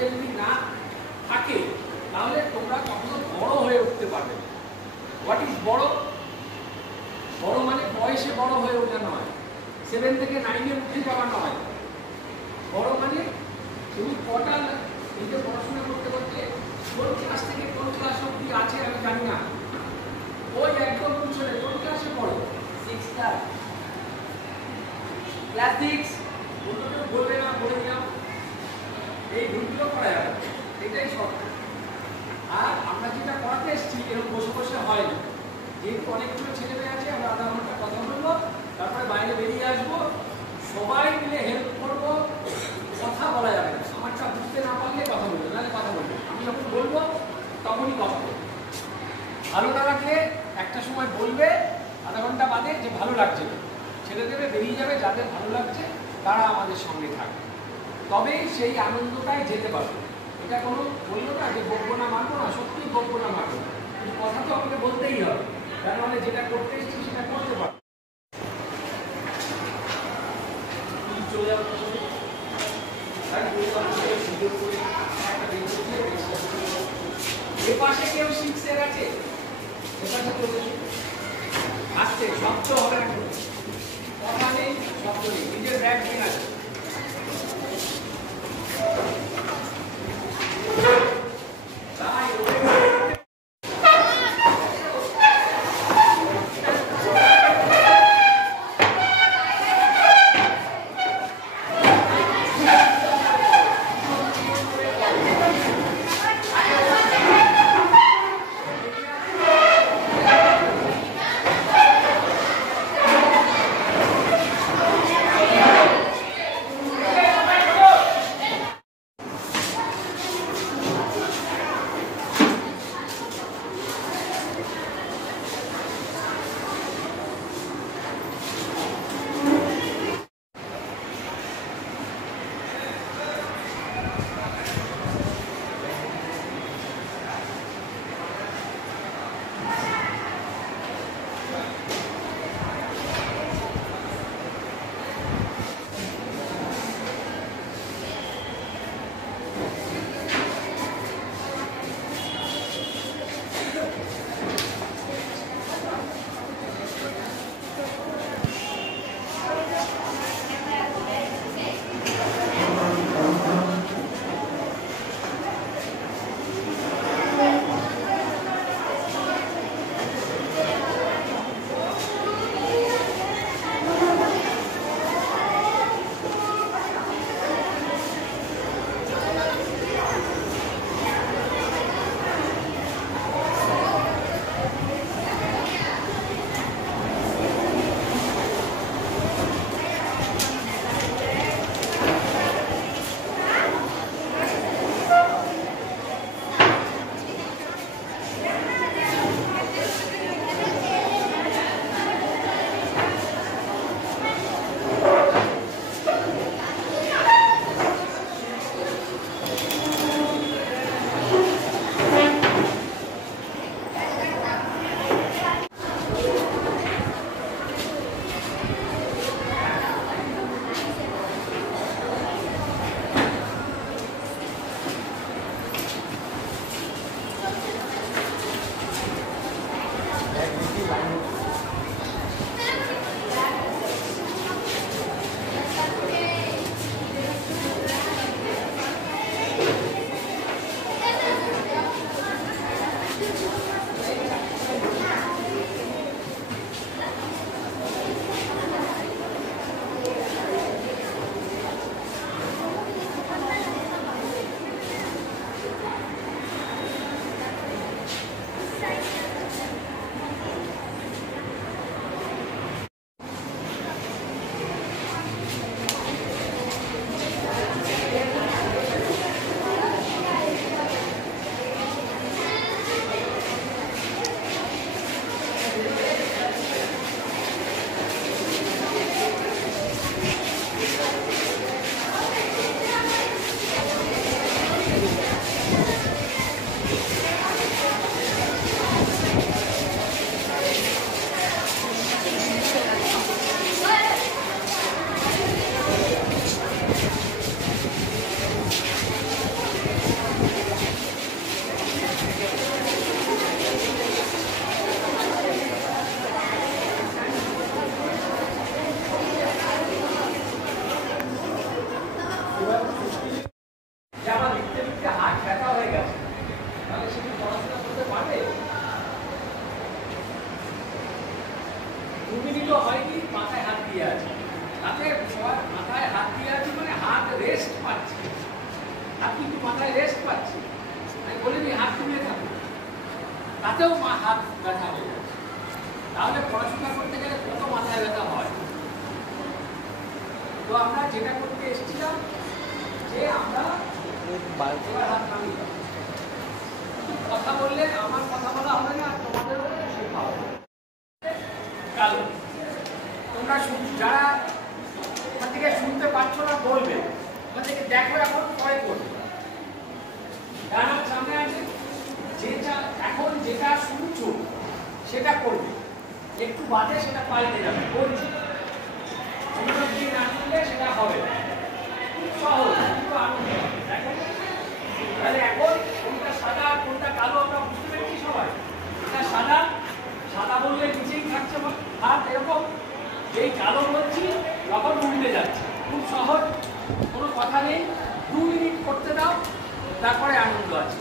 মধ্যে যদি না থাকে তাহলে তোমরা কখনো বড় হয়ে উঠতে পারবে না। হোয়াট ইজ বড়? বড় মানে বয়সে বড় হয়ে ওঠা নয়, 7 থেকে 9-এ উঠে যাওয়া নয়। বড় মানে তুমি কটা নিজে পড়াশোনা করতে করতে কোন ক্লাস থেকে কোন ক্লাস অব্দি আছে আমি জানি না, ওই একদম পিছনে কোন ক্লাসে পড়ো? 6 ক্লাস, ক্লাস 6 বলবে না, বলে দিলাম এই ভুলগুলো করা যাবে, এটাই সব। আর আমরা যেটা পড়াতে এসেছি এরকম বসে বসে হয় না, যেহেতু অনেকগুলো ছেলে মেয়ে আছে আমরা আধা ঘন্টা কথা বলবো, তারপরে বাইরে বেরিয়ে আসবো, সবাই মিলে হেল্প করবো। কথা বলা যাবে না, আমারটা বুঝতে না পারলে কথা বলবে, নাহলে কথা বলবে। আমি যখন বলবো তখনই কথা বলবো। ভালো না লাগলে একটা সময় বলবে, আধা ঘন্টা বাদে যে ভালো লাগছে না, ছেড়ে দেবে, বেরিয়ে যাবে। যাদের ভালো লাগছে তারা আমাদের সঙ্গে থাকবে, তবেই সেই আনন্দটাই যেতে পারবে। এটা কোনো বললো না যে বকবো না মানবো না, সত্যিই বকবো না মানবো না, কিন্তু কথা তো আমাকে বলতেই হবে, তার মানে যেটা করতে এসেছি সেটা করতে পারবো। চলে যাবো এপাশে কেউ 6-এর আছে, এপাশে চলে আসছে, শব্দ হবে না, কথা নেই, শব্দ নেই, নিজের ব্যাগ নিয়ে আছে। যে আমার লিখতে লিখতে হাত ব্যথা হয়ে গেছে, তাহলে সে কি পড়াশোনা করতে পারবে? 2 মিনিটও হয়নি মাথায় হাত দিয়ে আছে, তাতে সবার মাথায় হাত দিয়ে আছে মানে হাত রেস্ট পাচ্ছে, হাত কিন্তু মাথায় রেস্ট পাচ্ছে। আমি বলিনি হাত তুলে থাকো, তাতেও হাত ব্যথা হয়ে যাচ্ছে। তাহলে পড়াশোনা করতে গেলে কত মাথায় ব্যথা হয়। তো আমরা যেটা করতে এসেছিলাম যে আমরা এবার হাত নামিয়ে দাও। কথা বললে আমার কথা বলা হবে না, তোমাদেরও শেখা হবে। কালো তোমরা যারা ওখান থেকে শুনতে পাচ্ছ না বলবে, ওখান থেকে দেখো, এখন পরে করবে। যারা সামনে আছে যেটা এখন যেটা শুনছো সেটা করবে, একটু বাদে সেটা পাল্টে যাবে। বলছি অনুরোধী না করলে সেটা হবে না। খুব সহজ, কিন্তু আনন্দ হবে। দেখো তাহলে এখন কোনটা সাদা কোনটা কালো আমরা বুঝতে পেরেছি সবাই। এটা সাদা, সাদা বললে নিচেই থাকছে হাত এরকম, যেই কালো বলছি তখন উল্টে যাচ্ছে। খুব সহজ, কোনো কথা নেই। 2 মিনিট করতে দাও, তারপরে আনন্দ আছে।